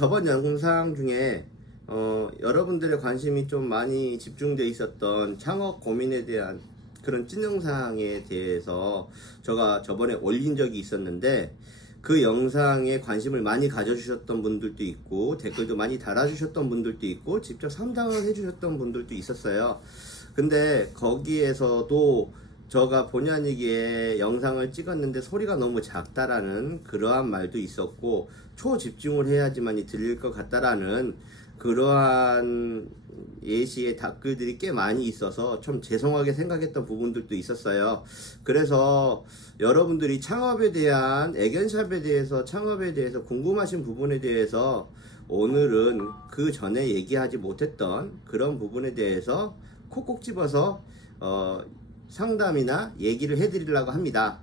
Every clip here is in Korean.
저번 영상 중에 여러분들의 관심이 좀 많이 집중되어 있었던 창업 고민에 대한 그런 찐 영상에 대해서 제가 저번에 올린 적이 있었는데, 그 영상에 관심을 많이 가져주셨던 분들도 있고 댓글도 많이 달아주셨던 분들도 있고 직접 상담을 해주셨던 분들도 있었어요. 근데 거기에서도 제가 본의 아니게 영상을 찍었는데 소리가 너무 작다라는 그러한 말도 있었고, 초집중을 해야지만이 들릴 것 같다라는 그러한 예시의 댓글들이 꽤 많이 있어서 좀 죄송하게 생각했던 부분들도 있었어요. 그래서 여러분들이 창업에 대한 애견샵에 대해서, 창업에 대해서 궁금하신 부분에 대해서 오늘은 그 전에 얘기하지 못했던 그런 부분에 대해서 콕콕 집어서 상담이나 얘기를 해드리려고 합니다.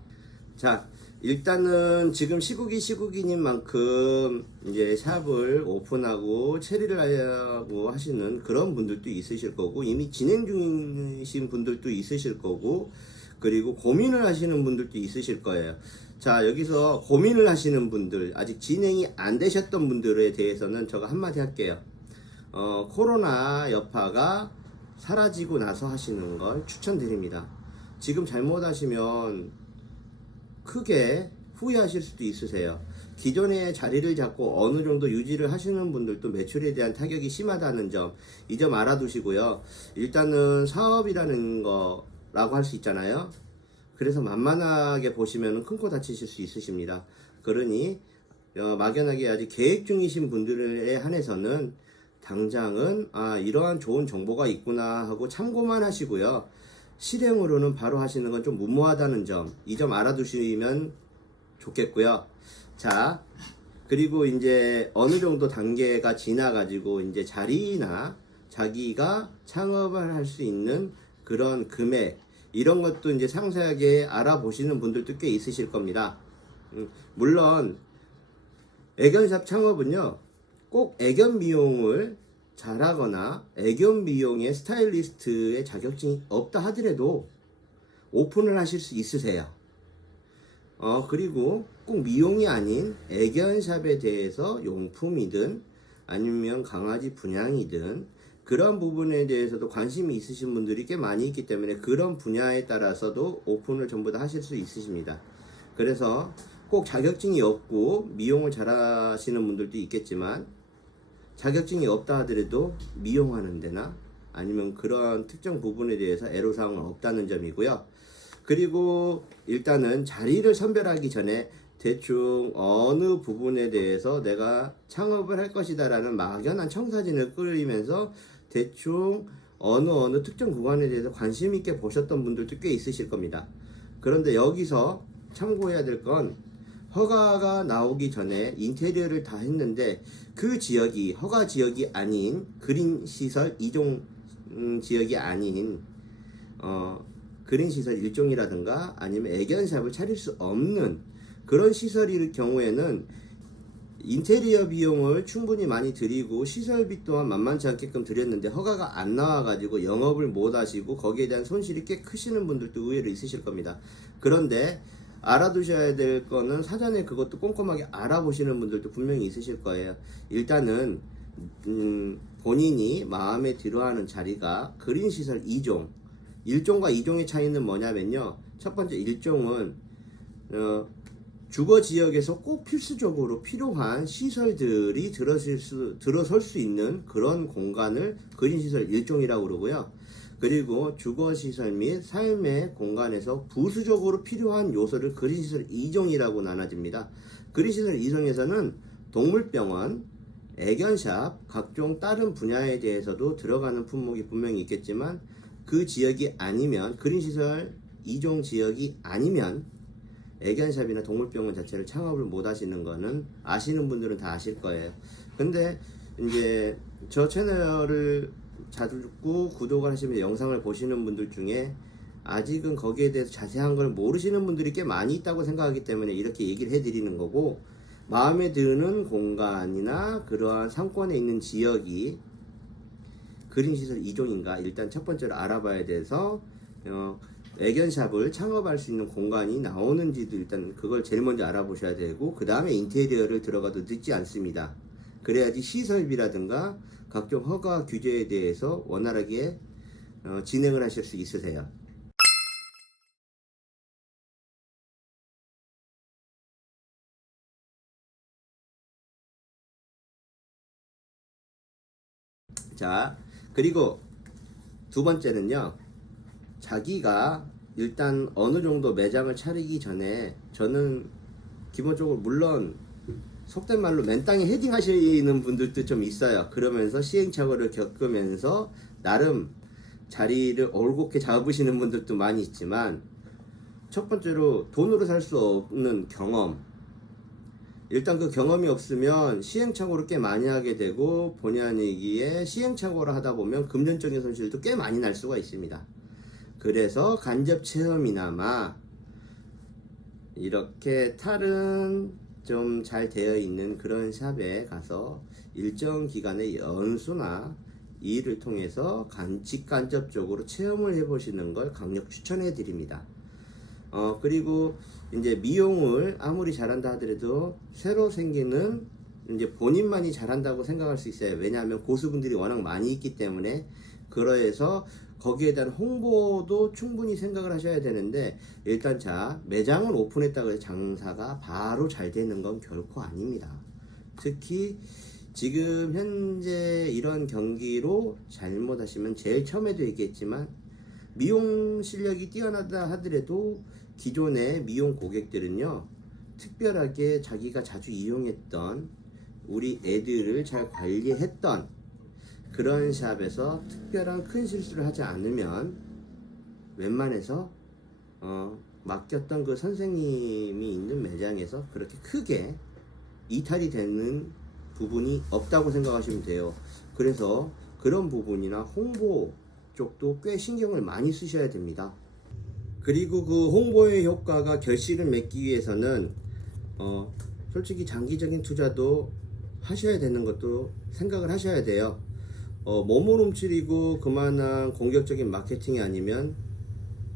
자, 일단은 지금 시국인 만큼 이제 샵을 오픈하고 체리를 하려고 하시는 그런 분들도 있으실 거고, 이미 진행 중이신 분들도 있으실 거고, 그리고 고민을 하시는 분들도 있으실 거예요. 자, 여기서 고민을 하시는 분들, 아직 진행이 안 되셨던 분들에 대해서는 제가 한마디 할게요. 코로나 여파가 사라지고 나서 하시는 걸 추천드립니다. 지금 잘못하시면 크게 후회하실 수도 있으세요. 기존의 자리를 잡고 어느 정도 유지를 하시는 분들도 매출에 대한 타격이 심하다는 점, 이 점 알아두시고요. 일단은 사업이라는 거라고 할 수 있잖아요. 그래서 만만하게 보시면 큰 코 다치실 수 있으십니다. 그러니 막연하게 아직 계획 중이신 분들에 한해서는 당장은 이러한 좋은 정보가 있구나 하고 참고만 하시고요. 실행으로는 바로 하시는 건 좀 무모하다는 점, 이 점 알아두시면 좋겠고요. 자, 그리고 이제 어느 정도 단계가 지나가지고 이제 자리나 자기가 창업을 할 수 있는 그런 금액, 이런 것도 이제 상세하게 알아보시는 분들도 꽤 있으실 겁니다. 물론 애견샵 창업은요, 꼭 애견 미용을 잘하거나 애견 미용의 스타일리스트의 자격증이 없다 하더라도 오픈을 하실 수 있으세요. 그리고 꼭 미용이 아닌 애견샵에 대해서 용품이든 아니면 강아지 분양이든 그런 부분에 대해서도 관심이 있으신 분들이 꽤 많이 있기 때문에 그런 분야에 따라서도 오픈을 전부 다 하실 수 있으십니다. 그래서 꼭 자격증이 없고 미용을 잘하시는 분들도 있겠지만, 자격증이 없다 하더라도 미용하는 데나 아니면 그런 특정 부분에 대해서 애로사항은 없다는 점이고요. 그리고 일단은 자리를 선별하기 전에 대충 어느 부분에 대해서 내가 창업을 할 것이다 라는 막연한 청사진을 그리면서 대충 어느 특정 구간에 대해서 관심 있게 보셨던 분들도 꽤 있으실 겁니다. 그런데 여기서 참고해야 될 건, 허가가 나오기 전에 인테리어를 다 했는데 그 지역이 허가 지역이 아닌 그린 시설 이종 지역이 아닌 그린 시설 일종이라든가 아니면 애견샵을 차릴 수 없는 그런 시설일 경우에는 인테리어 비용을 충분히 많이 드리고 시설비 또한 만만치 않게끔 드렸는데 허가가 안 나와가지고 영업을 못 하시고 거기에 대한 손실이 꽤 크시는 분들도 의외로 있으실 겁니다. 그런데 알아두셔야 될 거는, 사전에 그것도 꼼꼼하게 알아보시는 분들도 분명히 있으실 거예요. 일단은 본인이 마음에 들어하는 자리가 그린시설 2종, 1종과 2종의 차이는 뭐냐면요, 첫 번째 1종은 주거 지역에서 꼭 필수적으로 필요한 시설들이 들어설 수 있는 그런 공간을 그린시설 1종이라고 그러고요. 그리고 주거시설 및 삶의 공간에서 부수적으로 필요한 요소를 그린시설 2종이라고 나눠집니다. 그린시설 2종에서는 동물병원, 애견샵, 각종 다른 분야에 대해서도 들어가는 품목이 분명히 있겠지만, 그 지역이 아니면, 그린시설 2종 지역이 아니면 애견샵이나 동물병원 자체를 창업을 못 하시는 거는 아시는 분들은 다 아실 거예요. 근데 이제 저 채널을 자주 구독을 하시면 영상을 보시는 분들 중에 아직은 거기에 대해서 자세한 걸 모르시는 분들이 꽤 많이 있다고 생각하기 때문에 이렇게 얘기를 해드리는 거고, 마음에 드는 공간이나 그러한 상권에 있는 지역이 그린시설 2종인가 일단 첫 번째로 알아봐야 돼서, 애견샵을 창업할 수 있는 공간이 나오는지도 일단 그걸 제일 먼저 알아보셔야 되고, 그 다음에 인테리어를 들어가도 늦지 않습니다. 그래야지 시설비라든가 각종 허가 규제에 대해서 원활하게 진행을 하실 수 있으세요. 자, 그리고 두 번째는요. 자기가 일단 어느 정도 매장을 차리기 전에 저는 기본적으로 물론 속된 말로 맨땅에 헤딩 하시는 분들도 좀 있어요. 그러면서 시행착오를 겪으면서 나름 자리를 올곧게 잡으시는 분들도 많이 있지만, 첫 번째로 돈으로 살 수 없는 경험. 일단 그 경험이 없으면 시행착오를 꽤 많이 하게 되고, 본의 아니기에 시행착오를 하다 보면 금전적인 손실도 꽤 많이 날 수가 있습니다. 그래서 간접 체험이나마 이렇게 탈은 좀 잘 되어 있는 그런 샵에 가서 일정 기간의 연수나 일을 통해서 직간접적으로 체험을 해보시는 걸 강력 추천해 드립니다. 그리고 이제 미용을 아무리 잘한다 하더라도 새로 생기는 이제 본인만이 잘한다고 생각할 수 있어요. 왜냐하면 고수분들이 워낙 많이 있기 때문에. 그러해서 거기에 대한 홍보도 충분히 생각을 하셔야 되는데, 일단 자, 매장을 오픈했다고 해서 장사가 바로 잘 되는 건 결코 아닙니다. 특히 지금 현재 이런 경기로 잘못하시면, 제일 처음에도 얘기했지만 미용 실력이 뛰어나다 하더라도 기존의 미용 고객들은요, 특별하게 자기가 자주 이용했던 우리 애들을 잘 관리했던 그런 샵에서 특별한 큰 실수를 하지 않으면 웬만해서 맡겼던 그 선생님이 있는 매장에서 그렇게 크게 이탈이 되는 부분이 없다고 생각하시면 돼요. 그래서 그런 부분이나 홍보 쪽도 꽤 신경을 많이 쓰셔야 됩니다. 그리고 그 홍보의 효과가 결실을 맺기 위해서는 솔직히 장기적인 투자도 하셔야 되는 것도 생각을 하셔야 돼요. 몸을 움츠리고 그만한 공격적인 마케팅이 아니면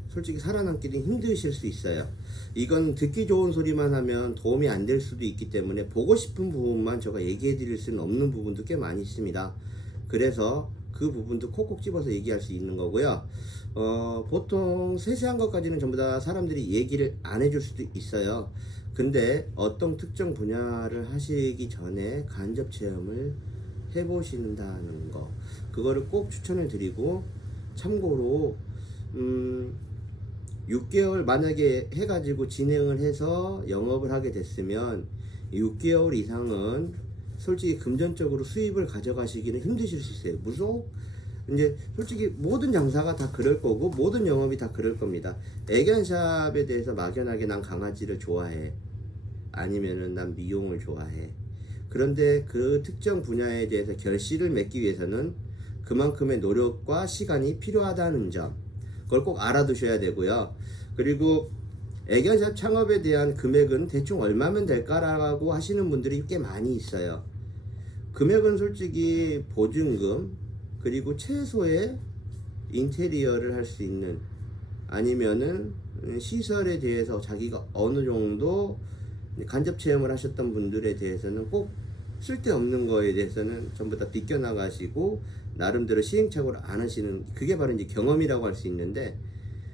솔직히 살아남기는 힘드실 수 있어요. 이건 듣기 좋은 소리만 하면 도움이 안 될 수도 있기 때문에 보고 싶은 부분만 제가 얘기해 드릴 수는 없는 부분도 꽤 많이 있습니다. 그래서 그 부분도 콕콕 집어서 얘기할 수 있는 거고요. 보통 세세한 것까지는 전부 다 사람들이 얘기를 안 해줄 수도 있어요. 근데 어떤 특정 분야를 하시기 전에 간접 체험을 해보신다는 거, 그거를 꼭 추천을 드리고, 참고로 6개월 만약에 해가지고 진행을 해서 영업을 하게 됐으면 6개월 이상은 솔직히 금전적으로 수입을 가져가시기는 힘드실 수 있어요. 이제 솔직히 모든 장사가 다 그럴 거고 모든 영업이 다 그럴 겁니다. 애견샵에 대해서 막연하게 난 강아지를 좋아해, 아니면은 난 미용을 좋아해. 그런데 그 특정 분야에 대해서 결실을 맺기 위해서는 그만큼의 노력과 시간이 필요하다는 점, 그걸 꼭 알아두셔야 되고요. 그리고 애견샵 창업에 대한 금액은 대충 얼마면 될까라고 하시는 분들이 꽤 많이 있어요. 금액은 솔직히 보증금, 그리고 최소의 인테리어를 할 수 있는, 아니면은 시설에 대해서 자기가 어느 정도 간접 체험을 하셨던 분들에 대해서는 꼭 쓸데없는 거에 대해서는 전부 다 비껴나가시고 나름대로 시행착오를 안 하시는, 그게 바로 이제 경험이라고 할 수 있는데,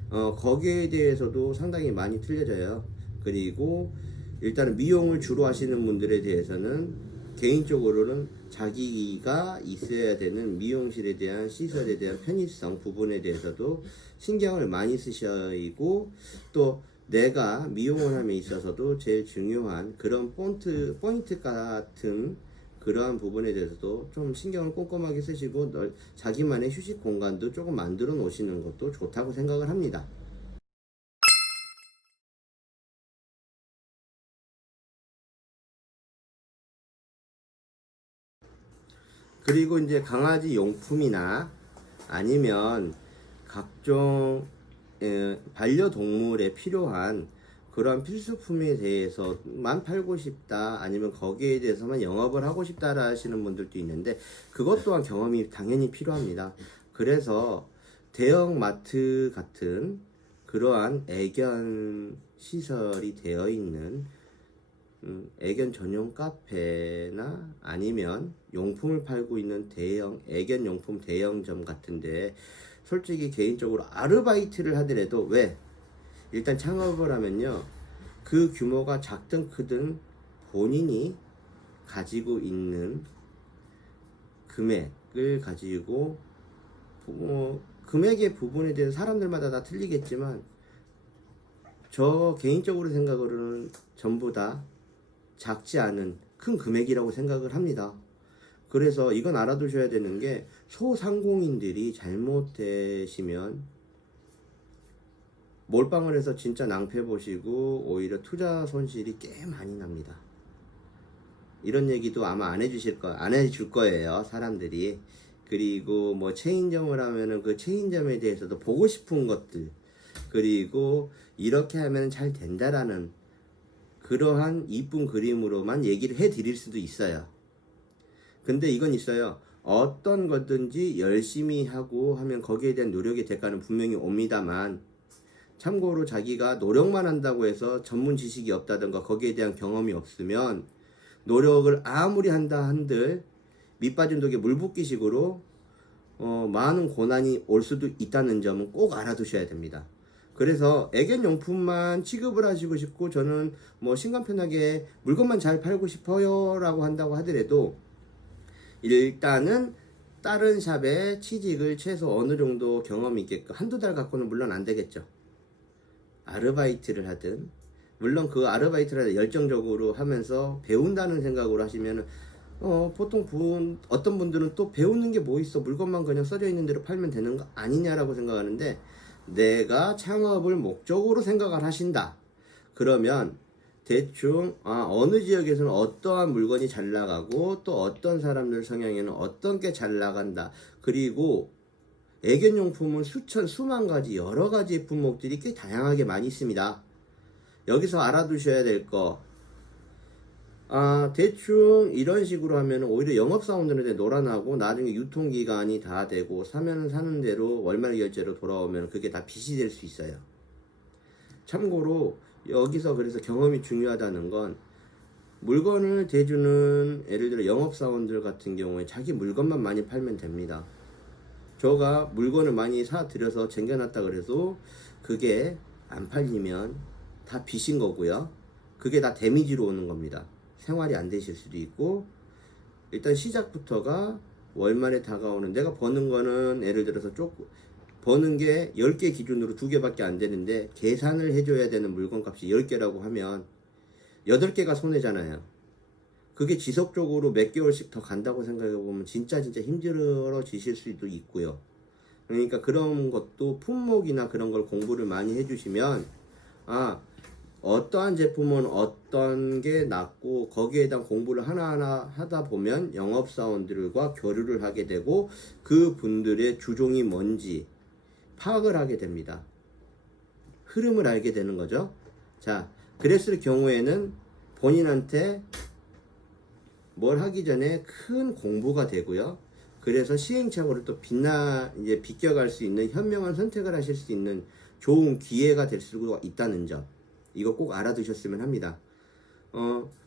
거기에 대해서도 상당히 많이 틀려져요. 그리고 일단은 미용을 주로 하시는 분들에 대해서는 개인적으로는 자기가 있어야 되는 미용실에 대한 시설에 대한 편의성 부분에 대해서도 신경을 많이 쓰시고, 또 내가 미용을 함에 있어서도 제일 중요한 그런 포인트 같은 그러한 부분에 대해서도 좀 신경을 꼼꼼하게 쓰시고 자기만의 휴식 공간도 조금 만들어 놓으시는 것도 좋다고 생각을 합니다. 그리고 이제 강아지 용품이나 아니면 각종 반려동물에 필요한 그런 필수품에 대해서만 팔고 싶다, 아니면 거기에 대해서만 영업을 하고 싶다 하시는 분들도 있는데, 그것 또한 경험이 당연히 필요합니다. 그래서 대형 마트 같은 그러한 애견 시설이 되어 있는 애견 전용 카페나 아니면 용품을 팔고 있는 대형 애견 용품 대형점 같은데 솔직히 개인적으로 아르바이트를 하더라도 왜 일단 창업을 하면요 그 규모가 작든 크든 본인이 가지고 있는 금액을 가지고 금액의 부분에 대해서 사람들마다 다 틀리겠지만 저 개인적으로 생각으로는 전부 다 작지 않은 큰 금액이라고 생각을 합니다. 그래서 이건 알아두셔야 되는 게 소상공인들이 잘못되시면 몰빵을 해서 진짜 낭패 보시고 오히려 투자 손실이 꽤 많이 납니다. 이런 얘기도 아마 안 해줄 거예요, 사람들이. 그리고 뭐 체인점을 하면은 그 체인점에 대해서도 보고 싶은 것들, 그리고 이렇게 하면 잘 된다라는 그러한 이쁜 그림으로만 얘기를 해 드릴 수도 있어요. 근데 이건 있어요. 어떤 것든지 열심히 하고 하면 거기에 대한 노력의 대가는 분명히 옵니다만, 참고로 자기가 노력만 한다고 해서 전문 지식이 없다든가 거기에 대한 경험이 없으면 노력을 아무리 한다 한들 밑빠진 독에 물 붓기식으로 많은 고난이 올 수도 있다는 점은 꼭 알아두셔야 됩니다. 그래서 애견용품만 취급을 하시고 싶고 저는 뭐 신간편하게 물건만 잘 팔고 싶어요 라고 한다고 하더라도 일단은 다른 샵에 취직을 최소 어느 정도 경험이 있게끔 한두 달 갖고는 물론 안 되겠죠. 아르바이트를 하든 물론 그 아르바이트를 하든 열정적으로 하면서 배운다는 생각으로 하시면은 보통 어떤 분들은 또 배우는 게 뭐 있어 물건만 그냥 써져 있는 대로 팔면 되는 거 아니냐라고 생각하는데 내가 창업을 목적으로 생각을 하신다 그러면 대충 어느 지역에서는 어떠한 물건이 잘 나가고 또 어떤 사람들 성향에는 어떤 게 잘 나간다 그리고 애견용품은 수만 가지 여러 가지 품목들이 꽤 다양하게 많이 있습니다. 여기서 알아두셔야 될 거 대충 이런 식으로 하면 오히려 영업사원들한테 놀아나고 나중에 유통기간이 다 되고 사면은 사는 대로 월말 결제로 돌아오면 그게 다 빚이 될 수 있어요. 참고로 여기서 그래서 경험이 중요하다는 건 물건을 대주는 예를 들어 영업사원들 같은 경우에 자기 물건만 많이 팔면 됩니다. 저가 물건을 많이 사들여서 쟁겨놨다 그래서 그게 안 팔리면 다 빚인 거고요. 그게 다 데미지로 오는 겁니다. 생활이 안 되실 수도 있고 일단 시작부터가 월말에 다가오는 내가 버는 거는 예를 들어서 버는 게 10개 기준으로 2개밖에 안 되는데 계산을 해줘야 되는 물건 값이 10개라고 하면 8개가 손해잖아요. 그게 지속적으로 몇 개월씩 더 간다고 생각해보면 진짜 힘들어지실 수도 있고요. 그러니까 그런 것도 품목이나 그런 걸 공부를 많이 해주시면 어떠한 제품은 어떤 게 낫고 거기에 대한 공부를 하나하나 하다 보면 영업사원들과 교류를 하게 되고 그 분들의 주종이 뭔지 파악을 하게 됩니다. 흐름을 알게 되는 거죠. 자, 그랬을 경우에는 본인한테 뭘 하기 전에 큰 공부가 되고요. 그래서 시행착오를 또 비껴갈 수 있는 현명한 선택을 하실 수 있는 좋은 기회가 될 수가 있다는 점. 이거 꼭 알아두셨으면 합니다.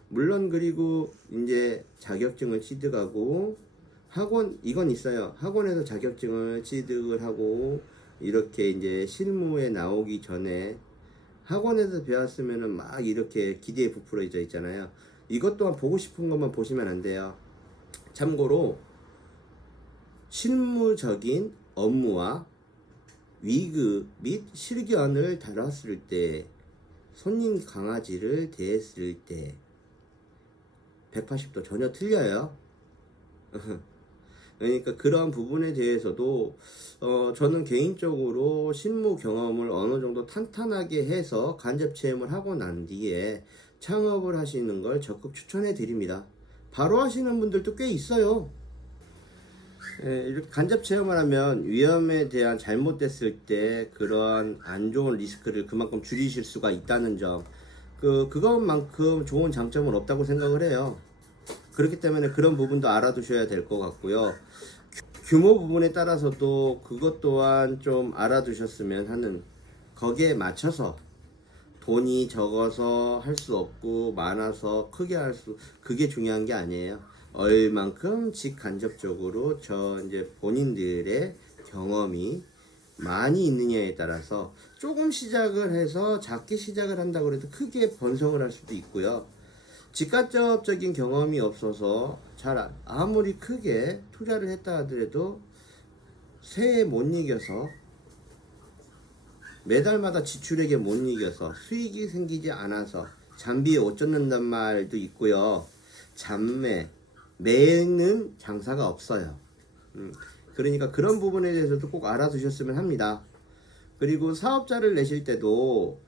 물론 그리고 이제 자격증을 취득하고 이건 있어요. 학원에서 자격증을 취득을 하고 이렇게 이제 실무에 나오기 전에 학원에서 배웠으면은 막 이렇게 기대에 부풀어져 있잖아요. 이것 또한 보고 싶은 것만 보시면 안 돼요. 참고로 실무적인 업무와 위급 및 실견을 다뤘을 때 손님 강아지를 대했을 때 180도 전혀 틀려요. 그러니까 그런 부분에 대해서도 저는 개인적으로 실무 경험을 어느 정도 탄탄하게 해서 간접 체험을 하고 난 뒤에 창업을 하시는 걸 적극 추천해 드립니다. 바로 하시는 분들도 꽤 있어요. 이렇게 간접 체험을 하면 위험에 대한 잘못됐을 때 그런 안 좋은 리스크를 그만큼 줄이실 수가 있다는 점, 그것만큼 좋은 장점은 없다고 생각을 해요. 그렇기 때문에 그런 부분도 알아두셔야 될 것 같고요. 규모 부분에 따라서도 그것 또한 좀 알아두셨으면 하는, 거기에 맞춰서 돈이 적어서 할 수 없고 많아서 크게 그게 중요한 게 아니에요. 얼만큼 직간접적으로 이제 본인들의 경험이 많이 있느냐에 따라서 조금 시작을 해서 작게 시작을 한다고 해도 크게 번성을 할 수도 있고요. 직간접적인 경험이 없어서 아무리 크게 투자를 했다 하더라도 새에 못 이겨서 매달마다 지출액에 못 이겨서 수익이 생기지 않아서 잠비에 옷 젖는단 말도 있고요. 매는 장사가 없어요. 그러니까 그런 부분에 대해서도 꼭 알아두셨으면 합니다. 그리고 사업자를 내실 때도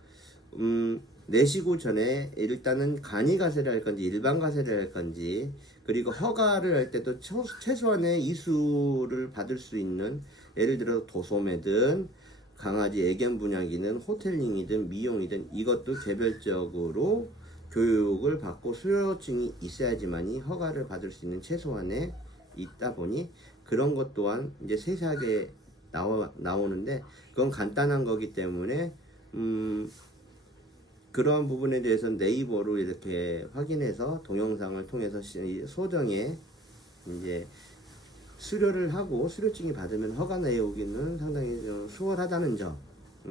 내시고 전에 일단은 간이가세를 할 건지 일반 가세를 할 건지, 그리고 허가를 할 때도 최소한의 이수를 받을 수 있는, 예를 들어 도소매든 강아지 애견 분양이든 호텔링이든 미용이든 이것도 개별적으로 교육을 받고 수료증이 있어야지만이 허가를 받을 수 있는 최소한에 있다 보니 그런 것 또한 이제 세세하게 나오는데 그건 간단한 거기 때문에 그런 부분에 대해서는 네이버로 이렇게 확인해서 동영상을 통해서 소정에 이제 수료를 하고 수료증이 받으면 허가 내오기는 상당히 좀 수월하다는 점,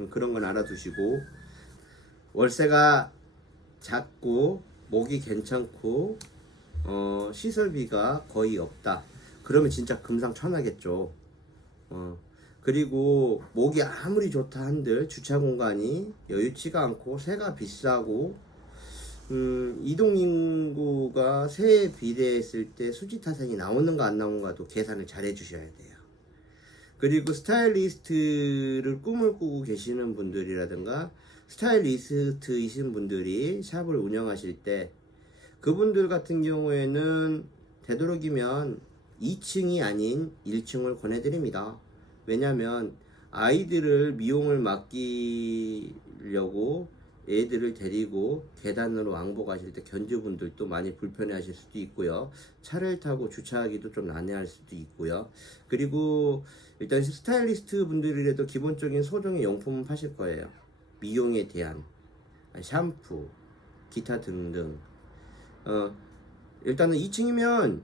그런 건 알아두시고, 월세가 작고 목이 괜찮고 시설비가 거의 없다 그러면 진짜 금상첨화겠죠. 그리고 목이 아무리 좋다 한들 주차 공간이 여유치가 않고 세가 비싸고 이동인구가 세에 비례했을 때 수지타산이 나오는가 안 나오는가도 계산을 잘 해주셔야 돼요. 그리고 스타일리스트를 꿈을 꾸고 계시는 분들이라든가 스타일리스트이신 분들이 샵을 운영하실 때 그분들 같은 경우에는 되도록이면 2층이 아닌 1층을 권해드립니다. 왜냐면 아이들을 미용을 맡기려고 애들을 데리고 계단으로 왕복하실 때 견주분들도 많이 불편해 하실 수도 있고요. 차를 타고 주차하기도 좀 난해할 수도 있고요. 그리고 일단 스타일리스트 분들이라도 기본적인 소정의 용품은 파실 거예요. 미용에 대한 샴푸, 기타 등등. 일단은 2층이면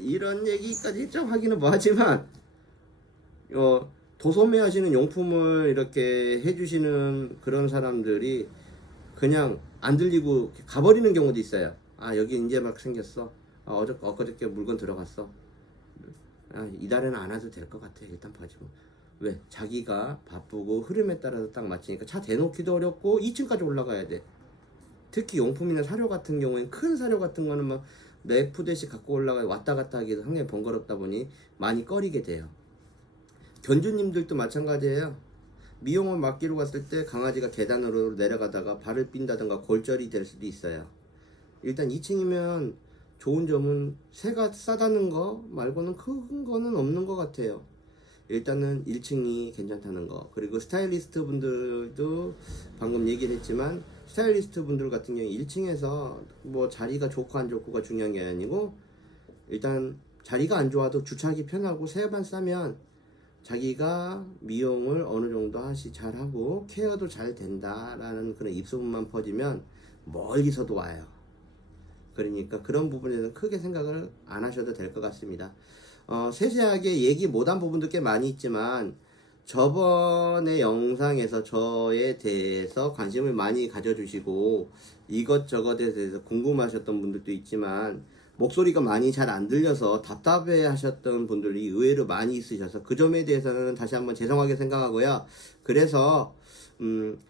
이런 얘기까지 좀 하기는 뭐하지만 도소매 하시는 용품을 이렇게 해주시는 그런 사람들이 그냥 안 들리고 가버리는 경우도 있어요. 아, 여기 이제 막 생겼어. 엊그저께 물건 들어갔어. 이달에는 안 와도 될 것 같아. 일단 봐주고. 왜? 자기가 바쁘고 흐름에 따라서 딱 맞추니까 차 대놓기도 어렵고 2층까지 올라가야 돼. 특히 용품이나 사료 같은 경우엔 큰 사료 같은 거는 막 몇 푸대씩 갖고 올라가 왔다 갔다 하기도 상당히 번거롭다 보니 많이 꺼리게 돼요. 견주님들도 마찬가지예요. 미용을 맡기러 갔을 때 강아지가 계단으로 내려가다가 발을 삔다든가 골절이 될 수도 있어요. 일단 2층이면 좋은 점은 새가 싸다는 거 말고는 큰 거는 없는 것 같아요. 일단은 1층이 괜찮다는 거. 그리고 스타일리스트 분들도 방금 얘기를 했지만 스타일리스트 분들 같은 경우 1층에서 뭐 자리가 좋고 안 좋고가 중요한 게 아니고 일단 자리가 안 좋아도 주차하기 편하고 새만 싸면 자기가 미용을 어느 정도 잘하고 케어도 잘 된다라는 그런 입소문만 퍼지면 멀리서도 와요. 그러니까 그런 부분에는 크게 생각을 안 하셔도 될 것 같습니다. 세세하게 얘기 못한 부분도 꽤 많이 있지만 저번에 영상에서 저에 대해서 관심을 많이 가져주시고 이것저것에 대해서 궁금하셨던 분들도 있지만 목소리가 많이 잘 안 들려서 답답해 하셨던 분들이 의외로 많이 있으셔서 그 점에 대해서는 다시 한번 죄송하게 생각하고요. 그래서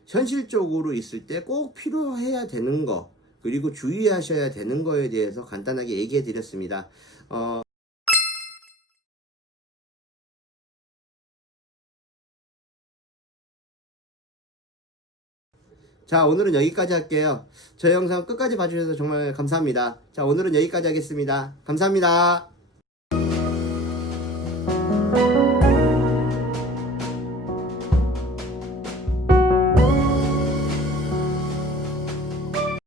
현실적으로 있을 때 꼭 필요해야 되는 거 그리고 주의하셔야 되는 거에 대해서 간단하게 얘기해 드렸습니다. 자, 오늘은 여기까지 할게요. 저 영상 끝까지 봐주셔서 정말 감사합니다. 자, 오늘은 여기까지 하겠습니다. 감사합니다.